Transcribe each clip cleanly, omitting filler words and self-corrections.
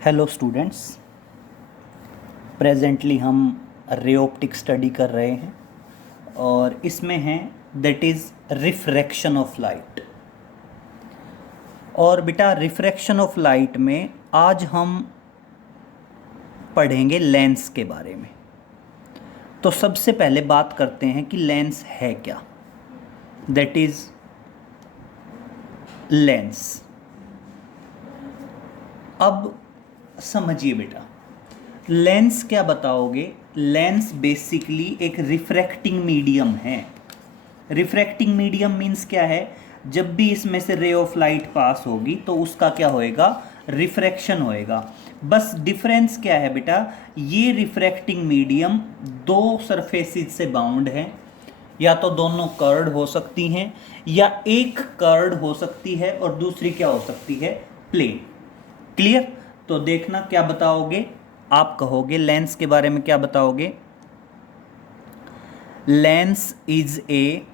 Hello students. Presently हम रे optic study कर रहे हैं और इसमें है that is refraction of light. और बेटा रिफ्रैक्शन ऑफ लाइट में आज हम पढ़ेंगे लेंस के बारे में। तो सबसे पहले बात करते हैं कि लेंस है क्या। That is lens. अब समझिए बेटा, लेंस क्या बताओगे। लेंस बेसिकली एक रिफ्रैक्टिंग मीडियम है। रिफ्रैक्टिंग मीडियम मीन्स क्या है, जब भी इसमें से रे ऑफ लाइट पास होगी तो उसका क्या होएगा, रिफ्रैक्शन होएगा। बस डिफरेंस क्या है बेटा, ये रिफ्रैक्टिंग मीडियम दो सरफेसेस से बाउंड है, या तो दोनों कर्ड हो सकती हैं या एक कर्ड हो सकती है और दूसरी क्या हो सकती है, प्लेन। क्लियर। तो देखना क्या बताओगे, आप कहोगे लेंस के बारे में क्या बताओगे। Lens is a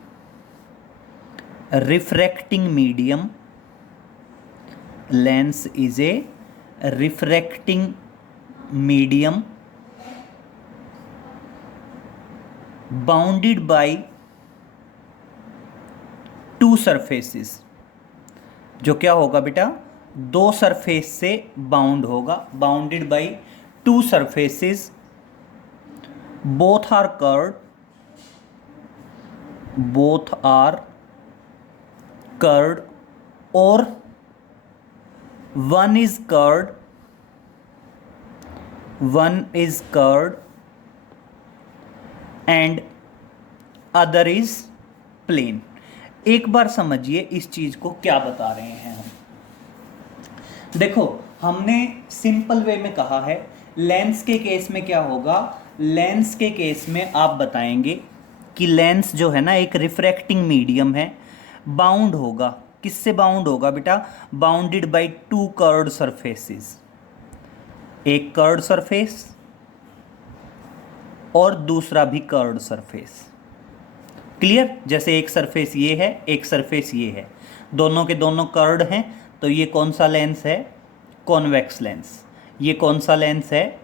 refracting medium. Lens is a refracting medium bounded by two surfaces. जो क्या होगा बेटा, दो सरफेस से बाउंड होगा, bounded by two surfaces, both are curved, both are curved, or one is curved, and other is plane। एक बार समझिए इस चीज को क्या बता रहे हैं हम। देखो, हमने सिंपल वे में कहा है लेंस के केस में क्या होगा। लेंस के केस में आप बताएंगे कि लेंस जो है ना एक रिफ्रैक्टिंग मीडियम है, बाउंड होगा। किससे बाउंड होगा बेटा, bounded by to curved surfaces. एक कर्व्ड सरफेस और दूसरा भी कर्व्ड सरफेस। क्लियर। जैसे एक सरफेस ये है, एक सरफेस ये है, दोनों के दोनों कर्व्ड हैं, तो ये कौन सा लेंस है, कॉन्वेक्स लेंस। ये कौन सा लेंस है,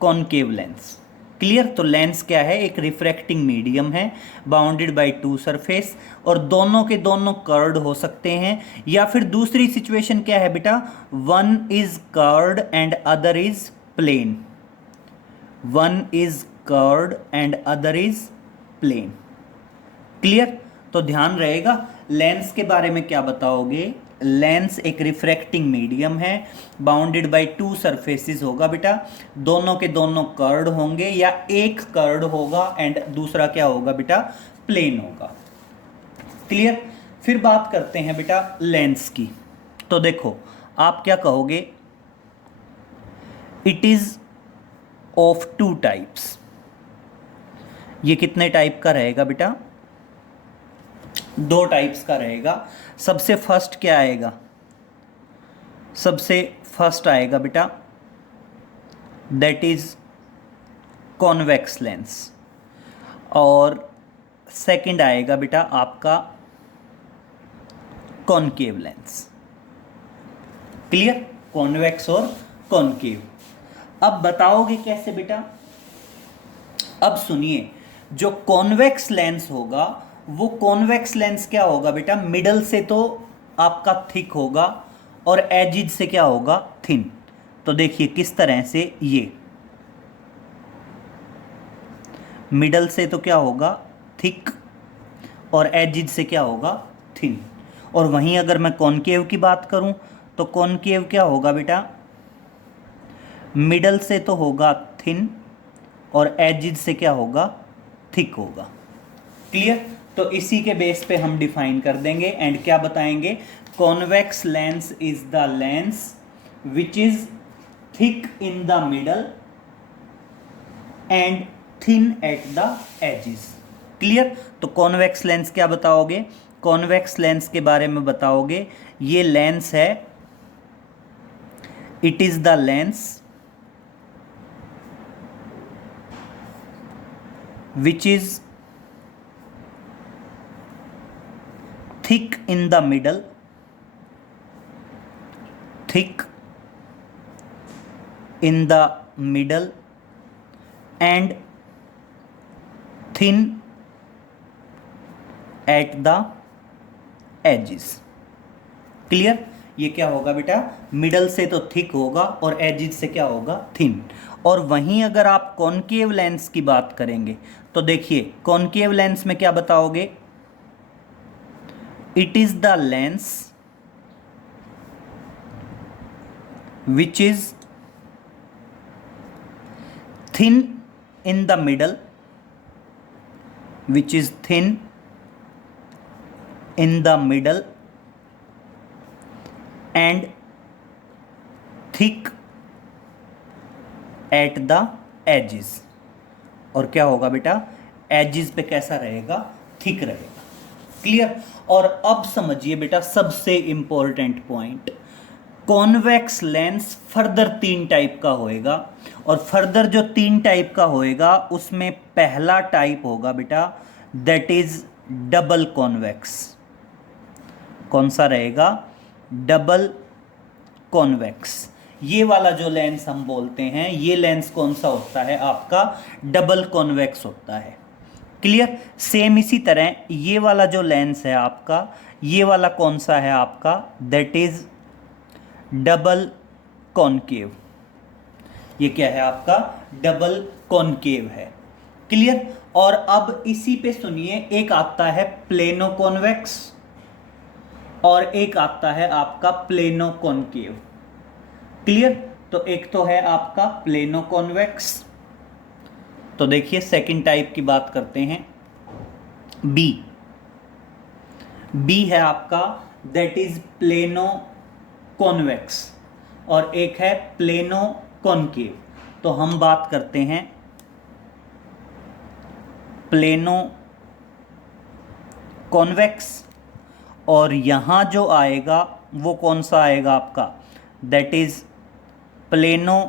कॉनकेव लेंस। क्लियर। तो लेंस क्या है, एक रिफ्रैक्टिंग मीडियम है, बाउंडेड बाय टू सरफेस, और दोनों के दोनों कर्व्ड हो सकते हैं। या फिर दूसरी सिचुएशन क्या है बेटा, one is curved and other is plane. One is curved and other is plane. Clear. तो ध्यान रहेगा, लेंस के बारे में क्या बताओगे। लेंस एक रिफ्रैक्टिंग मीडियम है, बाउंडेड बाय टू सरफेसेस होगा बेटा, दोनों के दोनों कर्व्ड होंगे या एक कर्व्ड होगा एंड दूसरा क्या होगा बेटा, प्लेन होगा। क्लियर। फिर बात करते हैं बेटा लेंस की। तो देखो, आप क्या कहोगे, it is of two types. ये कितने टाइप का रहेगा बेटा, दो टाइप्स का रहेगा। सबसे फर्स्ट क्या आएगा, सबसे फर्स्ट आएगा बेटा दैट इज कॉन्वेक्स लेंस, और सेकंड आएगा बेटा आपका कॉनकेव लेंस। क्लियर। कॉन्वेक्स और कॉनकेव। अब बताओगे कैसे बेटा। अब सुनिए, जो कॉन्वेक्स लेंस होगा वो कॉन्वेक्स लेंस क्या होगा बेटा, मिडल से तो आपका थिक होगा और एजिज से क्या होगा, थिन। तो देखिए किस तरह से, ये मिडल से तो क्या होगा, थिक, और एजिज से क्या होगा, थिन। और वहीं अगर मैं कॉनकेव की बात करूं तो कॉनकेव क्या होगा बेटा, मिडल से तो होगा थिन और एजिज से क्या होगा, थिक होगा। क्लियर। तो इसी के बेस पे हम डिफाइन कर देंगे एंड क्या बताएंगे, convex lens is the lens which is thick in the middle and thin at the edges. Clear. तो कॉन्वेक्स लेंस क्या बताओगे, कॉन्वेक्स लेंस के बारे में बताओगे, ये लेंस है, it is the lens which is thick in the middle, thick in the middle and thin at the edges. Clear? ये क्या होगा बेटा, मिडल से तो थिक होगा और एजिस से क्या होगा, थिन. और वहीं अगर आप कॉनकेव लेंस की बात करेंगे तो देखिए कॉनकेव लेंस में क्या बताओगे, it is the lens which is thin in the middle, which is thin in the middle and thick at the edges. और क्या होगा बेटा, एजिस पे कैसा रहेगा, थिक रहेगा. क्लियर? और अब समझिए बेटा सबसे important point, convex lens further 3 type का होएगा. और फर्दर जो 3 टाइप का होएगा उसमें पहला टाइप होगा बेटा दैट इज डबल कॉन्वेक्स. कौन सा रहेगा, डबल कॉन्वेक्स. ये वाला जो लेंस हम बोलते हैं, ये लेंस कौन सा होता है आपका, डबल कॉन्वेक्स होता है. क्लियर? सेम इसी तरह ये वाला जो लेंस है आपका, ये वाला कौन सा है आपका, दैट इज डबल कॉनकेव. ये क्या है आपका, डबल कॉनकेव है. क्लियर? और अब इसी पे सुनिए, एक आता है प्लेनो कॉन्वेक्स और एक आता है आपका प्लेनो कॉनकेव. क्लियर? तो एक तो है आपका प्लेनो कॉन्वेक्स. तो देखिए सेकंड टाइप की बात करते हैं, बी. बी है आपका दैट इज प्लेनो कॉन्वेक्स और एक है प्लेनो कॉनकेव. तो हम बात करते हैं प्लेनो कॉन्वेक्स और यहां जो आएगा वो कौन सा आएगा आपका, दैट इज प्लेनो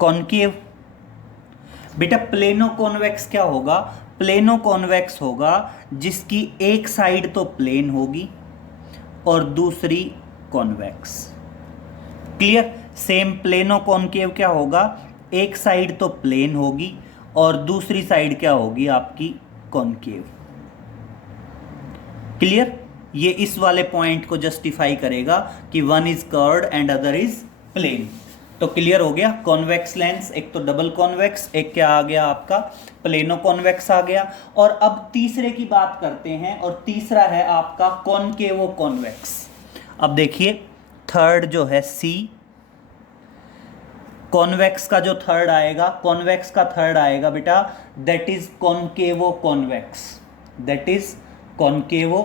कॉनकेव. बेटा प्लेनो कॉन्वेक्स क्या होगा, प्लेनो कॉन्वेक्स होगा जिसकी एक साइड तो प्लेन होगी और दूसरी convex. Clear? Same plano concave क्या होगा, एक साइड तो प्लेन होगी और दूसरी साइड क्या होगी आपकी, कॉनकेव. क्लियर? ये इस वाले पॉइंट को जस्टिफाई करेगा कि one is curved and other is plane. तो क्लियर हो गया, कॉन्वेक्स लेंस एक तो डबल कॉन्वेक्स, एक क्या आ गया आपका, प्लेनो कॉन्वेक्स आ गया. और अब तीसरे की बात करते हैं और तीसरा है आपका कॉनकेवो कॉन्वेक्स. अब देखिए थर्ड जो है सी, कॉन्वेक्स का जो थर्ड आएगा, कॉन्वेक्स का थर्ड आएगा बेटा that is कॉनकेवो convex. That is कॉनकेवो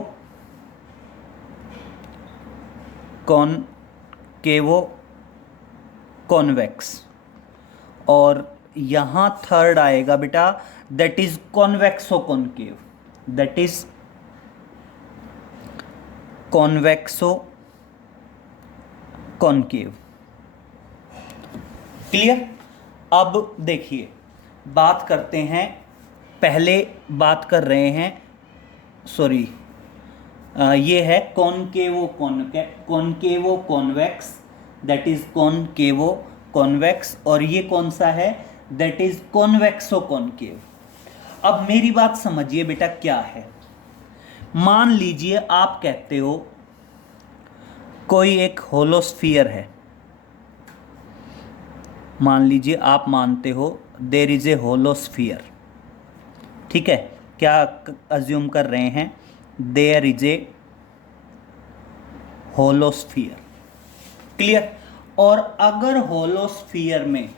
कॉनकेवो convex. और यहां थर्ड आएगा बेटा that is कॉन्वेक्सो concave. That is कॉन्वेक्सो concave. Clear? अब देखिए बात करते हैं, पहले बात कर रहे हैं, सॉरी ये है कॉनकेवो कॉनकेवो कॉन्वेक्स, दैट इज कॉनकेवो कॉन्वेक्स. और ये कौन सा है, दैट इज कॉन्वेक्सो कॉनकेव. अब मेरी बात समझिए बेटा क्या है, मान लीजिए आप कहते हो कोई एक होलोस्फीयर है, मान लीजिए आप मानते हो देयर इज ए होलोस्फीयर. ठीक है, क्या अज्यूम कर रहे हैं, देयर इज ए होलोस्फीयर. क्लियर? और अगर होलोस्फीयर में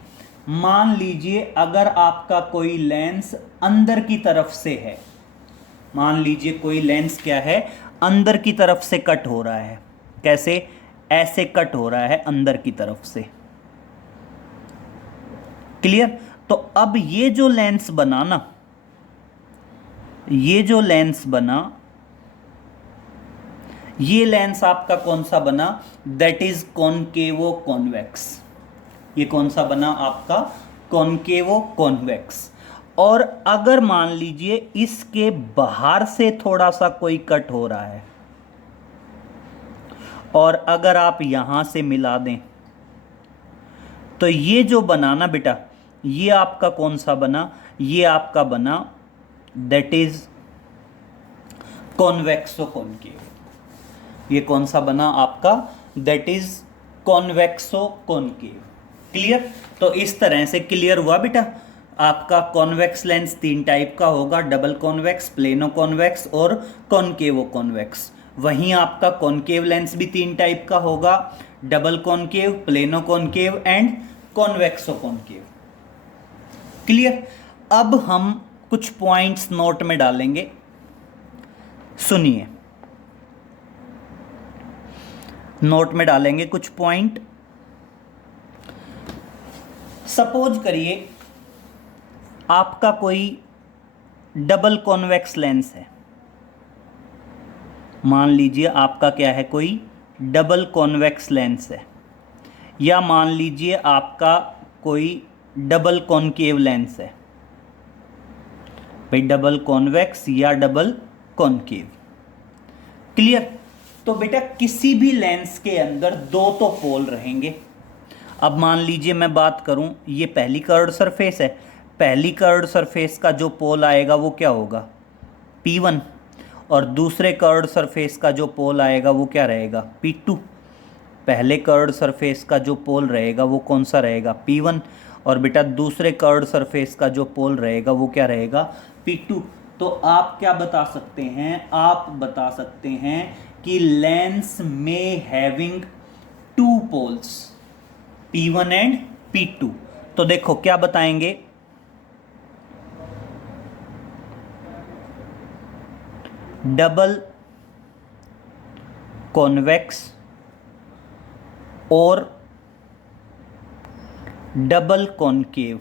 मान लीजिए अगर आपका कोई लेंस अंदर की तरफ से है, मान लीजिए कोई लेंस क्या है, अंदर की तरफ से कट हो रहा है. कैसे, ऐसे कट हो रहा है अंदर की तरफ से. क्लियर? तो अब ये जो लेंस बना ना, ये जो लेंस बना, ये लेंस आपका कौन सा बना, दैट इज कॉनकेवो कॉन्वेक्स. ये कौन सा बना आपका, कॉनकेवो कॉन्वेक्स. और अगर मान लीजिए इसके बाहर से थोड़ा सा कोई कट हो रहा है और अगर आप यहां से मिला दें तो ये जो बना ना बेटा, ये आपका कौन सा बना, ये आपका बना दैट इज कॉन्वेक्सो कॉनकेव। ये कौन सा बना आपका, दैट इज कॉन्वेक्सो कॉनकेव। क्लियर? तो इस तरह से क्लियर हुआ बेटा। आपका कॉन्वेक्स लेंस तीन टाइप का होगा, डबल कॉन्वेक्स, प्लेनो कॉन्वेक्स और कॉनकेवो कॉन्वेक्स। वहीं आपका कॉनकेव लेंस भी तीन टाइप का होगा, double concave, plano concave and कॉन्वेक्सो concave. Clear? अब हम कुछ पॉइंट्स नोट में डालेंगे, सुनिए। नोट में डालेंगे कुछ पॉइंट। सपोज करिए आपका कोई डबल कॉन्वेक्स लेंस है। मान लीजिए आपका क्या है, कोई डबल कॉन्वेक्स लेंस है, या मान लीजिए आपका कोई डबल कॉनकेव लेंस है। भाई डबल कॉन्वेक्स या डबल कॉनकेव। क्लियर? तो बेटा किसी भी लेंस के अंदर दो तो पोल रहेंगे। अब मान लीजिए मैं बात करूं, ये पहली कर्व्ड सरफेस है, पहली कर्व्ड सरफेस का जो पोल आएगा वो क्या होगा, P1, और दूसरे कर्व्ड सरफेस का जो पोल आएगा वो क्या रहेगा, P2। पहले कर्व्ड सरफेस का जो पोल रहेगा वो कौन सा रहेगा, P1, और बेटा दूसरे कर्व्ड सरफेस का जो पोल रहेगा वो क्या रहेगा, P2। तो आप क्या बता सकते हैं, आप बता सकते हैं कि लेंस में having two poles P1 and P2। तो देखो क्या बताएंगे, डबल कॉन्वेक्स और double concave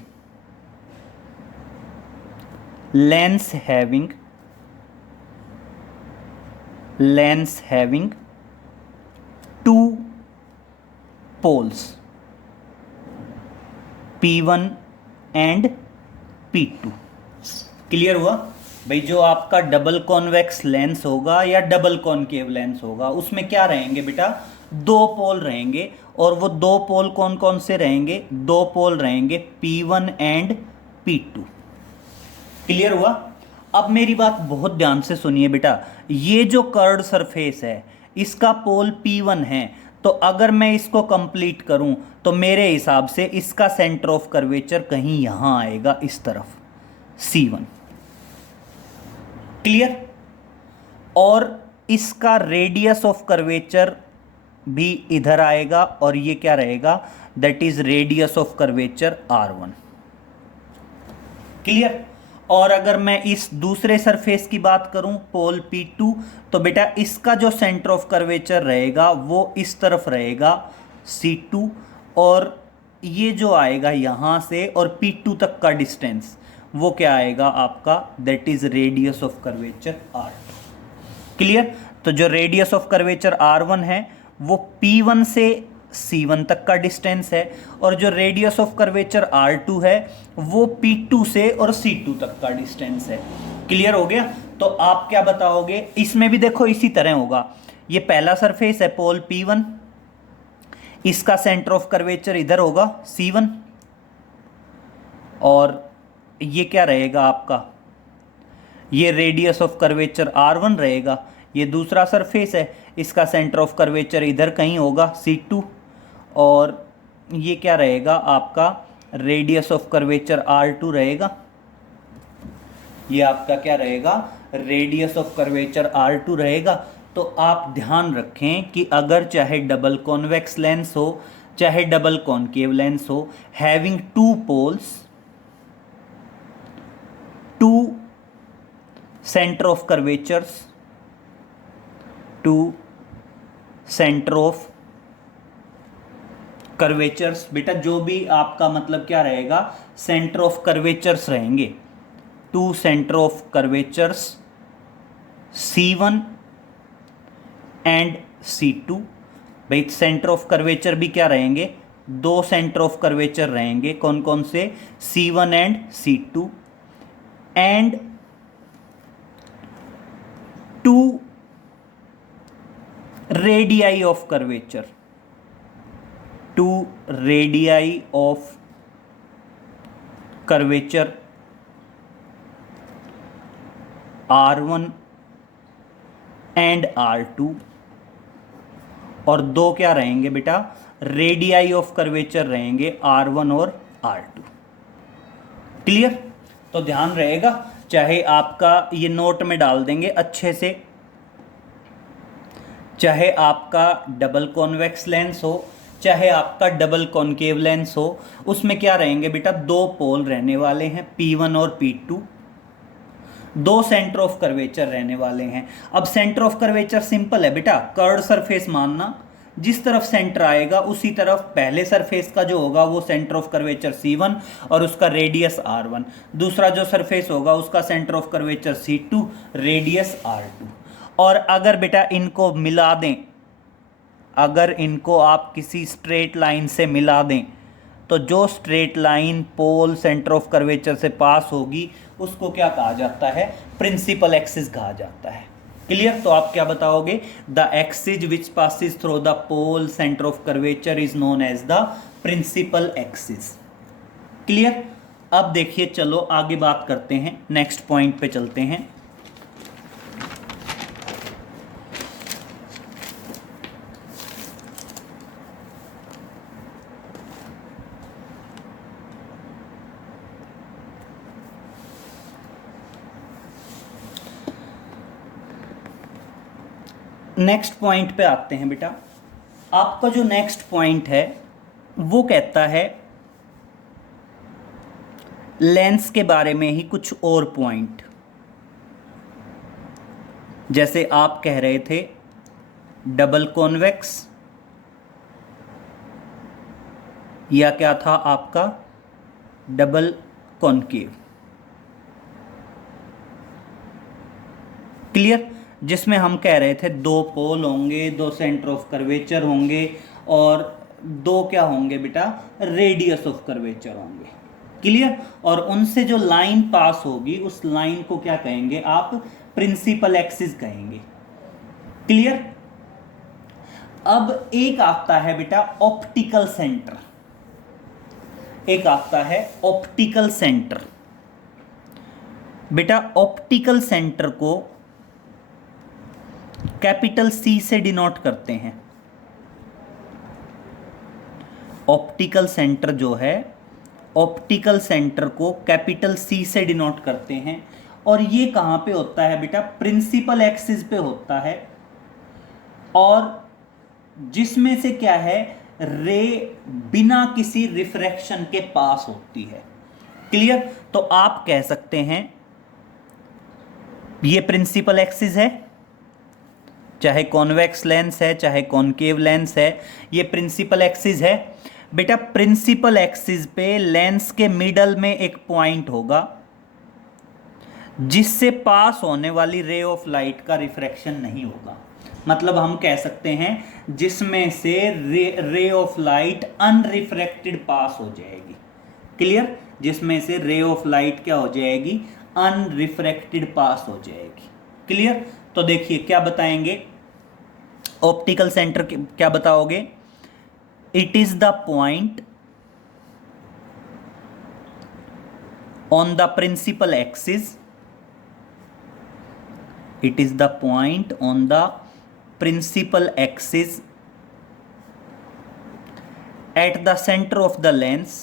lens having two poles P1 and P2। Clear हुआ भाई? जो आपका डबल कॉन्वेक्स लेंस होगा या डबल कॉनकेव लेंस होगा उसमें क्या रहेंगे बेटा, दो पोल रहेंगे, और वो दो पोल कौन कौन से रहेंगे, दो पोल रहेंगे P1 एंड P2। क्लियर हुआ? अब मेरी बात बहुत ध्यान से सुनिए बेटा, ये जो कर्व्ड सरफेस है इसका पोल P1 है, तो अगर मैं इसको कंप्लीट करूं तो मेरे हिसाब से इसका सेंटर ऑफ कर्वेचर कहीं यहां आएगा, इस तरफ C1। क्लियर? और इसका रेडियस ऑफ कर्वेचर भी इधर आएगा, और ये क्या रहेगा, that is radius of curvature R1। Clear? और अगर मैं इस दूसरे सरफेस की बात करूं, पोल P2, तो बेटा इसका जो सेंटर ऑफ कर्वेचर रहेगा वो इस तरफ रहेगा C2, और ये जो आएगा यहां से और P2 तक का डिस्टेंस वो क्या आएगा आपका, that is radius of curvature R2। Clear? तो जो रेडियस ऑफ कर्वेचर R1 है वो P1 से C1 तक का डिस्टेंस है, और जो रेडियस ऑफ कर्वेचर R2 है वो P2 से और C2 तक का डिस्टेंस है। क्लियर हो गया? तो आप क्या बताओगे, इसमें भी देखो इसी तरह होगा। ये पहला सरफेस है पोल P1, इसका सेंटर ऑफ कर्वेचर इधर होगा C1, और ये क्या रहेगा आपका, ये रेडियस ऑफ कर्वेचर R1 रहेगा। ये दूसरा सरफेस है, इसका सेंटर ऑफ कर्वेचर इधर कहीं होगा C2, और ये क्या रहेगा आपका, रेडियस ऑफ कर्वेचर R2 रहेगा। ये आपका क्या रहेगा, रेडियस ऑफ कर्वेचर R2 रहेगा। तो आप ध्यान रखें कि अगर चाहे डबल कॉन्वेक्स लेंस हो चाहे डबल कॉनकेव लेंस हो, having two poles, two centre of curvatures, two centre of curvatures, बेटा जो भी आपका मतलब क्या रहेगा, सेंटर ऑफ कर्वेचर्स रहेंगे, two centre of curvatures C1 and C2। भाई सेंटर ऑफ कर्वेचर भी क्या रहेंगे, दो सेंटर ऑफ कर्वेचर रहेंगे, कौन कौन से, C1 and C2, and two radii of curvature, two radii of curvature R1 and R2, और दो क्या रहेंगे बेटा, रेडियाई ऑफ कर्वेचर रहेंगे R1 और R2। क्लियर? तो ध्यान रहेगा, चाहे आपका ये नोट में डाल देंगे अच्छे से, चाहे आपका डबल कॉन्वेक्स लेंस हो, चाहे आपका डबल कॉन्केव लेंस हो, उसमें क्या रहेंगे बेटा, दो पोल रहने वाले हैं P1 और P2, दो सेंटर ऑफ कर्वेचर रहने वाले हैं। अब सेंटर ऑफ कर्वेचर सिंपल है बेटा, कर्व्ड सरफेस मानना, जिस तरफ सेंटर आएगा उसी तरफ पहले सरफेस का जो होगा वो सेंटर ऑफ कर्वेचर C1 और उसका रेडियस R1, दूसरा जो सरफेस होगा उसका centre of curvature C2, radius R2। और अगर बेटा इनको मिला दें, अगर इनको आप किसी स्ट्रेट लाइन से मिला दें, तो जो straight line pole centre of curvature से पास होगी उसको क्या कहा जाता है, प्रिंसिपल एक्सिस कहा जाता है। क्लियर? तो आप क्या बताओगे, the axis which passes through the pole centre of curvature is known as the principal axis. Clear? अब देखिए, चलो आगे बात करते हैं, नेक्स्ट पॉइंट पे चलते हैं। नेक्स्ट पॉइंट पे आते हैं बेटा। आपका जो नेक्स्ट पॉइंट है वो कहता है लेंस के बारे में ही कुछ और पॉइंट, जैसे आप कह रहे थे डबल कॉन्वेक्स, या क्या था आपका, डबल कॉन्केव। क्लियर? जिसमें हम कह रहे थे दो पोल होंगे, दो सेंटर ऑफ कर्वेचर होंगे और दो क्या होंगे बेटा, रेडियस ऑफ कर्वेचर होंगे। क्लियर? और उनसे जो लाइन पास होगी उस लाइन को क्या कहेंगे आप, प्रिंसिपल एक्सिस कहेंगे। क्लियर? अब एक आता है बेटा ऑप्टिकल सेंटर, एक आता है ऑप्टिकल सेंटर। बेटा ऑप्टिकल सेंटर को कैपिटल C से डिनोट करते हैं। ऑप्टिकल सेंटर जो है, ऑप्टिकल सेंटर को कैपिटल C से डिनोट करते हैं, और ये कहां पे होता है बेटा, प्रिंसिपल एक्सिस पे होता है, और जिसमें से क्या है, रे बिना किसी रिफ्रैक्शन के पास होती है। क्लियर? तो आप कह सकते हैं ये प्रिंसिपल एक्सिस है, चाहे कॉन्वेक्स लेंस है चाहे कॉन्केव लेंस है, ये प्रिंसिपल एक्सिस है। बेटा प्रिंसिपल एक्सिस पे लेंस के मिडल में एक पॉइंट होगा जिससे पास होने वाली रे ऑफ लाइट का रिफ्रैक्शन नहीं होगा। मतलब हम कह सकते हैं जिसमें से रे ऑफ लाइट अनरिफ्रैक्टेड पास हो जाएगी। क्लियर? जिसमें से रे ऑफ लाइट क्या हो जाएगी, अनरिफ्रैक्टेड पास हो जाएगी। क्लियर? तो देखिए क्या बताएंगे, ऑप्टिकल सेंटर क्या बताओगे, it is the point on the principal axis, it is the point on the principal axis at the center of the lens,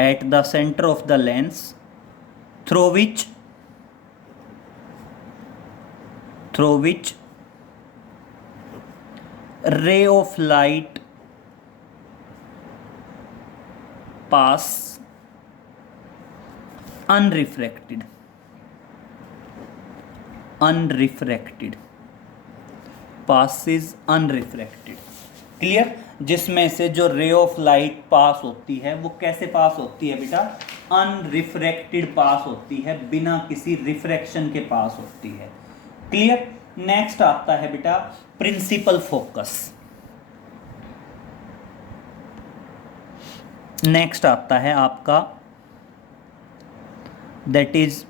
at the center of the lens through which ray of light pass unrefracted, passes unrefracted। Clear? जिसमें से जो ray of light pass होती है वो कैसे पास होती है बेटा, अनरिफ्रैक्टेड पास होती है, बिना किसी रिफ्रैक्शन के पास होती है। क्लियर? नेक्स्ट आता है बेटा प्रिंसिपल फोकस। नेक्स्ट आता है आपका दैट इज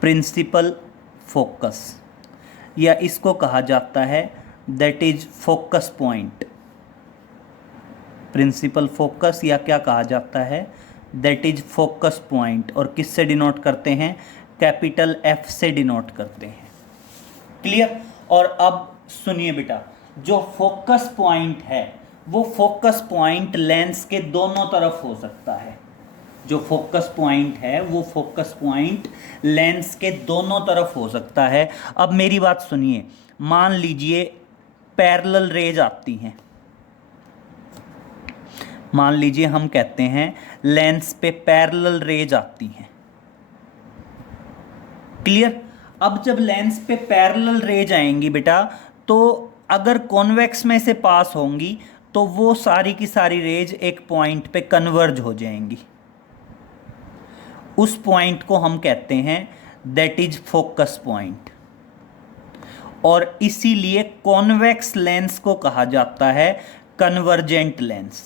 प्रिंसिपल फोकस, या इसको कहा जाता है that is focus point. Principal focus या क्या कहा जाता है, दैट इज फोकस पॉइंट। और किससे डिनोट करते हैं, कैपिटल एफ से डिनोट करते हैं। क्लियर। और अब सुनिए बेटा, जो फोकस पॉइंट है वो फोकस पॉइंट लेंस के दोनों तरफ हो सकता है। जो फोकस पॉइंट है वो फोकस पॉइंट लेंस के दोनों तरफ हो सकता है। अब मेरी बात सुनिए, मान लीजिए पैरेलल रेज आती हैं, मान लीजिए हम कहते हैं लेंस पे पैरेलल रेज आती हैं। क्लियर। अब जब लेंस पे पैरेलल रेज आएंगी बेटा, तो अगर कॉन्वेक्स में से पास होंगी तो वो सारी की सारी रेज एक पॉइंट पे कन्वर्ज हो जाएंगी। उस पॉइंट को हम कहते हैं दैट इज फोकस पॉइंट। और इसीलिए कॉन्वेक्स लेंस को कहा जाता है कन्वर्जेंट लेंस।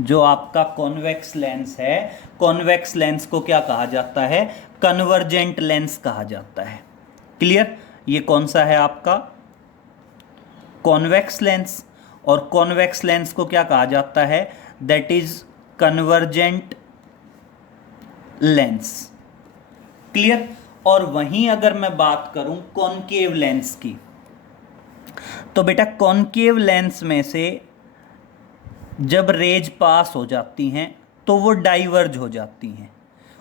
जो आपका कॉन्वेक्स लेंस है, कॉन्वेक्स लेंस को क्या कहा जाता है, कन्वर्जेंट लेंस कहा जाता है। क्लियर। ये कौन सा है आपका, कॉन्वेक्स लेंस। और कॉन्वेक्स लेंस को क्या कहा जाता है, that is convergent lens. Clear. और वहीं अगर मैं बात करूं कॉनकेव लेंस की, तो बेटा कॉनकेव लेंस में से जब रेज पास हो जाती हैं तो वो डाइवर्ज हो जाती हैं।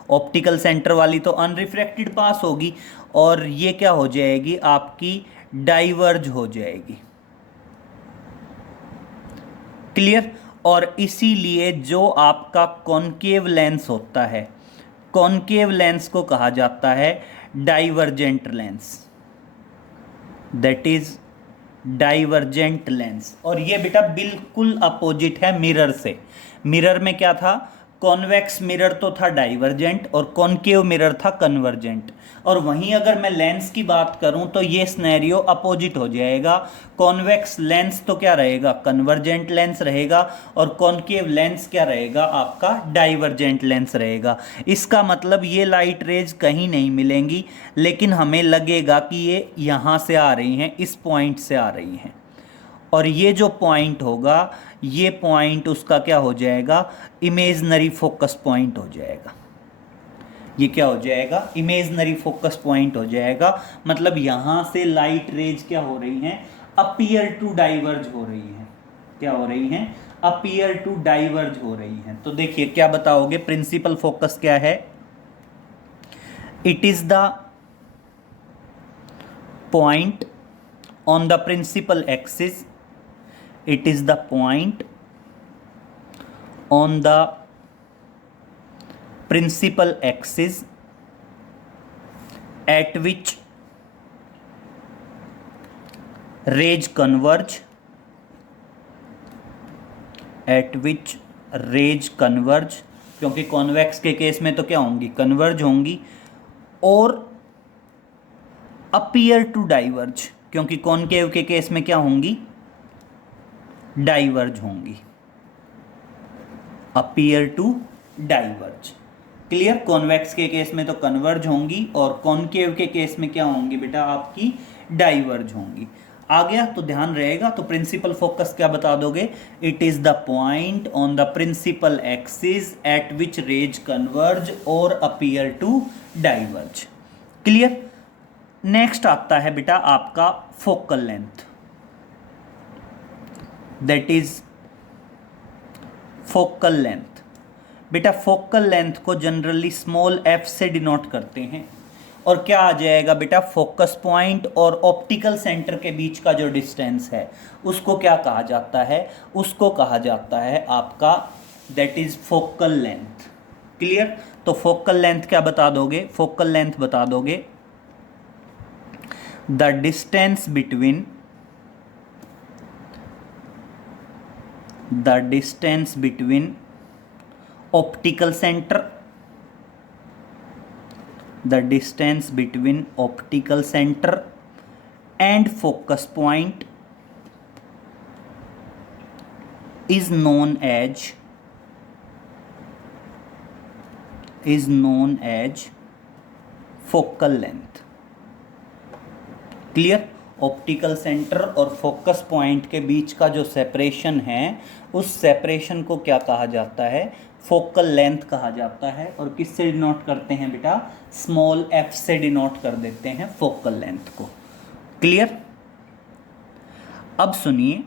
ऑप्टिकल सेंटर वाली तो अनरिफ्रैक्टेड पास होगी और ये क्या हो जाएगी, आपकी डाइवर्ज हो जाएगी। क्लियर। और इसीलिए जो आपका कॉनकेव लेंस होता है, कॉनकेव लेंस को कहा जाता है divergent lens, that is divergent lens. और ये बेटा बिल्कुल अपोजिट है मिरर से। मिरर में क्या था, कॉन्वेक्स मिरर तो था डाइवर्जेंट और कॉनकेव मिरर था कन्वर्जेंट। और वहीं अगर मैं लेंस की बात करूं तो ये सिनेरियो अपोजिट हो जाएगा। कॉन्वेक्स लेंस तो क्या रहेगा, कन्वर्जेंट लेंस रहेगा, और कॉनकेव लेंस क्या रहेगा, आपका डाइवर्जेंट लेंस रहेगा। इसका मतलब ये लाइट रेज कहीं नहीं मिलेंगी, लेकिन हमें लगेगा कि ये यहाँ से आ रही हैं, इस पॉइंट से आ रही हैं। और ये जो पॉइंट होगा, ये पॉइंट उसका क्या हो जाएगा, इमेजनरी फोकस पॉइंट हो जाएगा। ये क्या हो जाएगा, इमेजनरी फोकस पॉइंट हो जाएगा। मतलब यहां से लाइट रेज क्या हो रही हैं, अपीयर टू डाइवर्ज हो रही हैं। क्या हो रही हैं, अपीयर टू डाइवर्ज हो रही हैं। तो देखिए क्या बताओगे, प्रिंसिपल फोकस क्या है, it is the point on the principal axis, it is the point on the principal axis at which rays converge, at which rays converge, क्योंकि कॉन्वेक्स के केस में तो क्या होंगी, कन्वर्ज होंगी। और अपीयर टू डाइवर्ज, क्योंकि कॉनकेव के केस में क्या होंगी, डाइवर्ज होंगी। Appear to diverge. Clear. Convex के केस में तो कन्वर्ज होंगी और कॉनकेव के केस में क्या होंगी बेटा, आपकी डाइवर्ज होंगी। आ गया तो ध्यान रहेगा। तो प्रिंसिपल फोकस क्या बता दोगे, it is the point on the principal axis at which rays converge और appear to diverge. Clear. Next आता है बेटा आपका focal length, that is focal length. बेटा फोकल लेंथ को जनरली स्मॉल एफ से डिनोट करते हैं। और क्या आ जाएगा बेटा, फोकस पॉइंट और ऑप्टिकल सेंटर के बीच का जो डिस्टेंस है उसको क्या कहा जाता है, उसको कहा जाता है आपका, that is focal length. Clear. तो फोकल लेंथ क्या बता दोगे, फोकल लेंथ बता दोगे the distance between, the distance between optical center, the distance between optical center and focus point is known as focal length। Clear. Optical centre और focus point के बीच का जो सेपरेशन है उस सेपरेशन को क्या कहा जाता है, फोकल लेंथ कहा जाता है। और किससे डिनोट करते हैं बेटा, स्मॉल f से डिनोट कर देते हैं फोकल लेंथ को। क्लियर। अब सुनिए,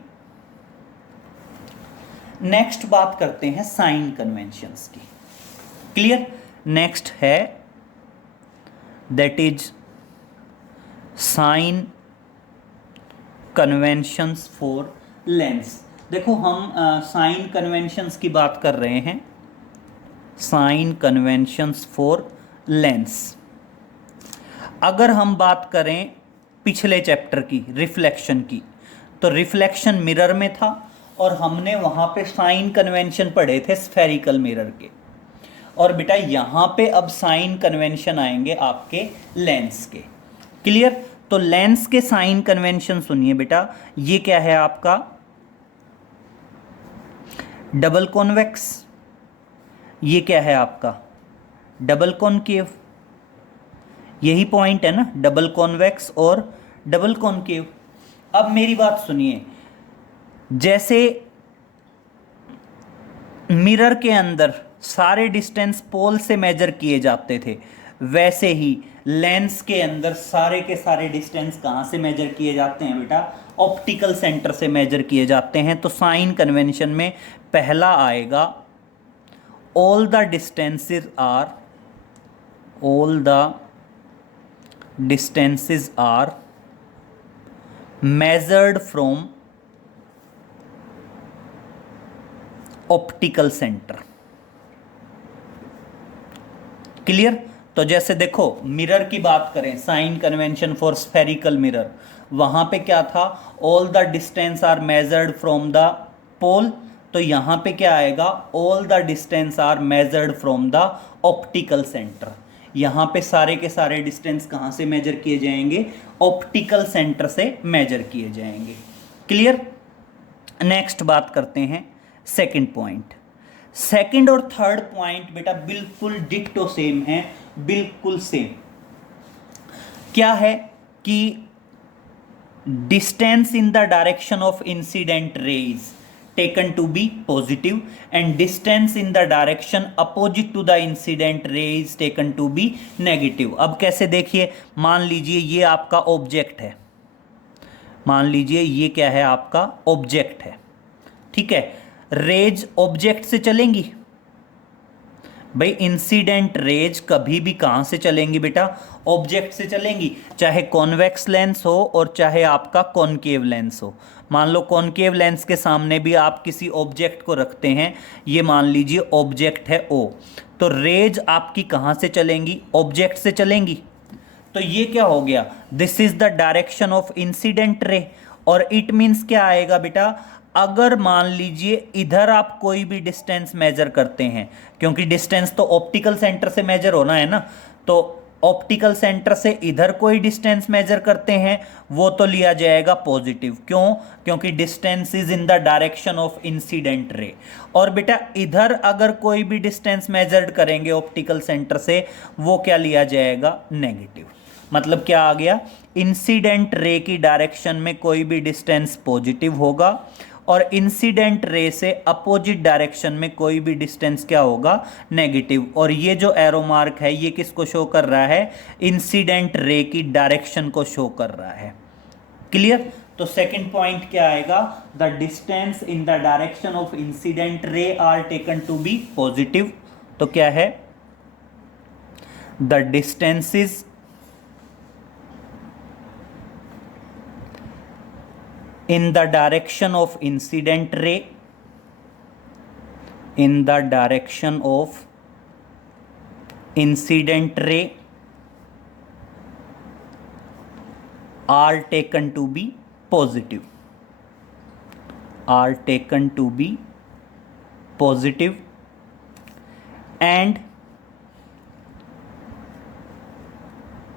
नेक्स्ट बात करते हैं साइन कन्वेंशंस की। क्लियर। नेक्स्ट है that is sine conventions for Lenz. देखो हम साइन कन्वेंशंस की बात कर रहे हैं, साइन कन्वेंशंस फॉर लेंस। अगर हम बात करें पिछले चैप्टर की, रिफ्लेक्शन की, तो रिफ्लेक्शन मिरर में था और हमने वहां पे साइन कन्वेंशन पढ़े थे स्फेरिकल मिरर के। और बेटा यहां पे अब साइन कन्वेंशन आएंगे आपके लेंस के। क्लियर। तो लेंस के साइन कन्वेंशन सुनिए बेटा, ये क्या है आपका, डबल कॉन्वेक्स, ये क्या है आपका डबल कॉनकेव। यही पॉइंट है ना, डबल कॉन्वेक्स और डबल कॉनकेव। अब मेरी बात सुनिए, जैसे मिरर के अंदर सारे डिस्टेंस पोल से मेजर किए जाते थे, वैसे ही लेंस के अंदर सारे के सारे डिस्टेंस कहाँ से मेजर किए जाते हैं बेटा, ऑप्टिकल सेंटर से मेजर किए जाते हैं। तो साइन कन्वेंशन में पहला आएगा all the distances are measured from optical centre. Clear. तो जैसे देखो मिरर की बात करें, sign convention for spherical mirror, वहां पे क्या था, all the distance are measured from the pole. तो यहां पे क्या आएगा, all the distance are measured from the optical centre. यहां पे सारे के सारे डिस्टेंस कहां से मेजर किए जाएंगे, ऑप्टिकल सेंटर से मेजर किए जाएंगे। क्लियर। नेक्स्ट बात करते हैं सेकंड पॉइंट। सेकंड और थर्ड पॉइंट बेटा बिल्कुल डिक्टो सेम है, बिल्कुल सेम। क्या है कि distance in the direction of incident rays taken to be positive and distance in the direction opposite to the incident rays taken to be negative. अब कैसे, देखिए मान लीजिए ये आपका ऑब्जेक्ट है, मान लीजिए ये क्या है आपका ऑब्जेक्ट है, ठीक है। रेज ऑब्जेक्ट से चलेंगी भाई, इंसिडेंट रेज कभी भी कहां से चलेंगी बेटा, ऑब्जेक्ट से चलेंगी, चाहे कॉन्वेक्स लेंस हो और चाहे आपका कॉनकेव लेंस हो। मान लो कॉनकेव लेंस के सामने भी आप किसी ऑब्जेक्ट को रखते हैं, ये मान लीजिए ऑब्जेक्ट है ओ, तो रेज आपकी कहां से चलेंगी, ऑब्जेक्ट से चलेंगी। तो ये क्या हो गया, this is the direction of incident रे। और इट मीन्स क्या आएगा बेटा, अगर मान लीजिए इधर आप कोई भी डिस्टेंस मेजर करते हैं, क्योंकि डिस्टेंस तो ऑप्टिकल सेंटर से मेजर होना है ना, तो ऑप्टिकल सेंटर से इधर कोई डिस्टेंस मेजर करते हैं वो तो लिया जाएगा पॉजिटिव। क्यों, क्योंकि distance is in the direction of incident रे। और बेटा इधर अगर कोई भी डिस्टेंस मेजर्ड करेंगे ऑप्टिकल सेंटर से, वो क्या लिया जाएगा, नेगेटिव। मतलब क्या आ गया, इंसिडेंट रे की डायरेक्शन में कोई भी डिस्टेंस पॉजिटिव होगा और इंसिडेंट रे से अपोजिट डायरेक्शन में कोई भी डिस्टेंस क्या होगा, नेगेटिव। और ये जो एरो मार्क है ये किसको शो कर रहा है, इंसिडेंट रे की डायरेक्शन को शो कर रहा है। क्लियर। तो सेकंड पॉइंट क्या आएगा, the distance in the direction of incident ray are taken to be positive. तो क्या है, the distances in the direction of incident ray, in the direction of incident ray are taken to be positive, are taken to be positive, and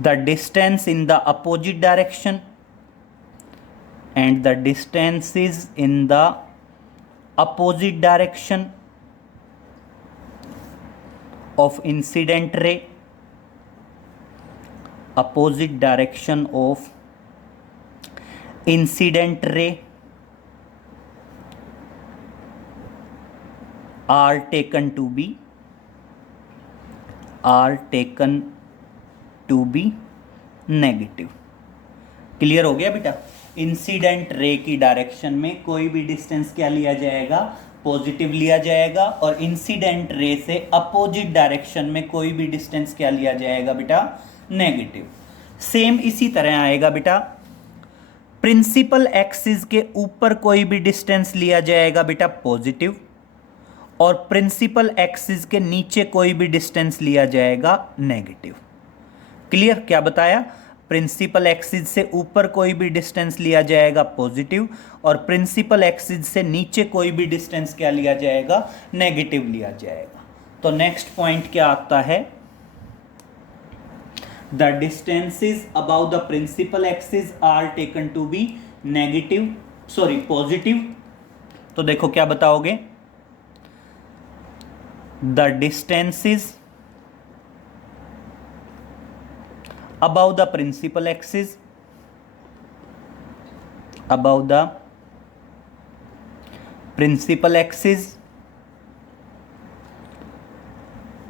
the distance in the opposite direction, and the distances in the opposite direction of incident ray, opposite direction of incident ray are taken to be negative. Clear हो गया बेटा? Incident ray की direction में कोई भी distance क्या लिया जाएगा? पॉजिटिव लिया जाएगा। और इंसिडेंट रे से अपोजिट डायरेक्शन में कोई भी डिस्टेंस क्या लिया जाएगा बेटा? नेगेटिव। सेम इसी तरह आएगा बेटा, प्रिंसिपल एक्सिस के ऊपर कोई भी डिस्टेंस लिया जाएगा बेटा पॉजिटिव, और प्रिंसिपल एक्सिस के नीचे कोई भी डिस्टेंस लिया जाएगा नेगेटिव। क्लियर? क्या बताया? प्रिंसिपल एक्सिस से ऊपर कोई भी डिस्टेंस लिया जाएगा पॉजिटिव, और प्रिंसिपल एक्सिस से नीचे कोई भी डिस्टेंस क्या लिया जाएगा? नेगेटिव लिया जाएगा। तो नेक्स्ट पॉइंट क्या आता है? The distances about the principal axis are taken to be positive. तो देखो क्या बताओगे? The distances above the principal axis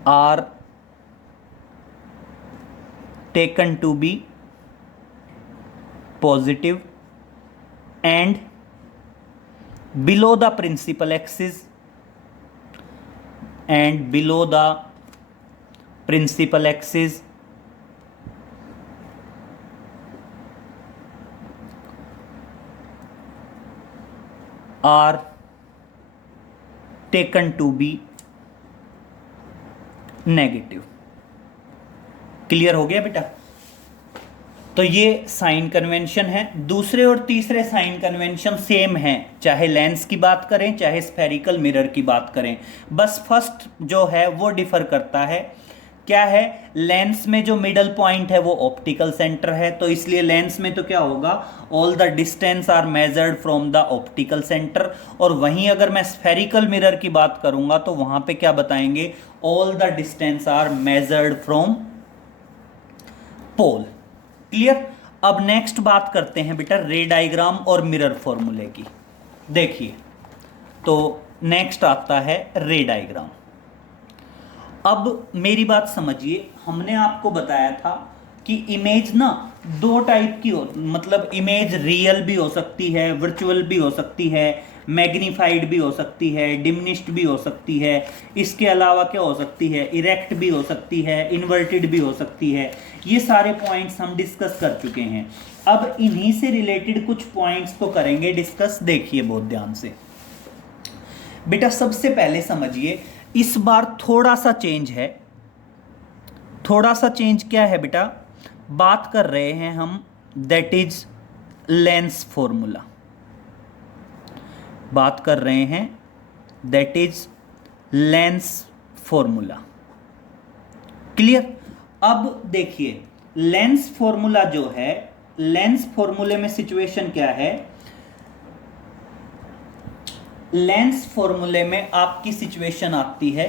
are taken to be positive, and below the principal axis are taken to be negative. Clear हो गया बेटा? तो ये sign convention है। दूसरे और तीसरे साइन कन्वेंशन सेम हैं, चाहे लेंस की बात करें चाहे स्फेरिकल मिरर की बात करें। बस फर्स्ट जो है वो डिफर करता है। क्या है? लेंस में जो मिडल पॉइंट है वो ऑप्टिकल सेंटर है, तो इसलिए लेंस में तो क्या होगा? All the distance are measured from the optical centre. और वहीं अगर मैं स्फेरिकल मिरर की बात करूंगा तो वहां पे क्या बताएंगे? All the distance are measured from pole. Clear? अब नेक्स्ट बात करते हैं बेटा रे डायग्राम और मिरर फॉर्मूले की। देखिए, तो नेक्स्ट आता है रे डायग्राम। अब मेरी बात समझिए, हमने आपको बताया था कि इमेज ना दो टाइप की मतलब इमेज रियल भी हो सकती है, वर्चुअल भी हो सकती है, मैग्नीफाइड भी हो सकती है, डिमिनिश्ड भी हो सकती है। इसके अलावा क्या हो सकती है? इरेक्ट भी हो सकती है, इन्वर्टेड भी हो सकती है। ये सारे पॉइंट्स हम डिस्कस कर चुके हैं। अब इन्हीं से रिलेटेड कुछ पॉइंट्स को करेंगे डिस्कस। देखिए बहुत ध्यान से बेटा, सबसे पहले समझिए, इस बार थोड़ा सा चेंज है। थोड़ा सा चेंज क्या है बेटा? बात कर रहे हैं हम, दैट इज लेंस फॉर्मूला। बात कर रहे हैं that is lens formula. Clear? अब देखिए, लेंस फॉर्मूला जो है, लेंस फॉर्मूले में सिचुएशन क्या है? लेंस फॉर्मूले में आपकी सिचुएशन आती है